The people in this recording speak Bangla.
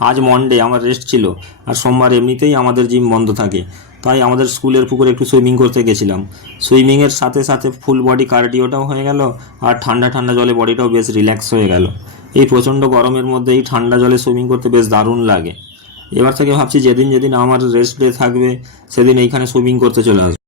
আজ মন্ডে, আমার রেস্ট ছিল, আর সোমবার এমনিতেই আমাদের জিম বন্ধ থাকে। তাই আমাদের স্কুলের পুকুরে একটু সুইমিং করতে গেছিলাম। সুইমিংয়ের সাথে সাথে ফুল বডি কার্ডিওটাও হয়ে গেল, আর ঠান্ডা ঠান্ডা জলে বডিটাও বেশ রিল্যাক্স হয়ে গেল। এই প্রচণ্ড গরমের মধ্যে এই ঠান্ডা জলে সুইমিং করতে বেশ দারুণ লাগে। এবার থেকে ভাবছি যেদিন যেদিন আমার রেস্ট ডে থাকবে সেদিন এইখানে সুইমিং করতে চলে আসবো।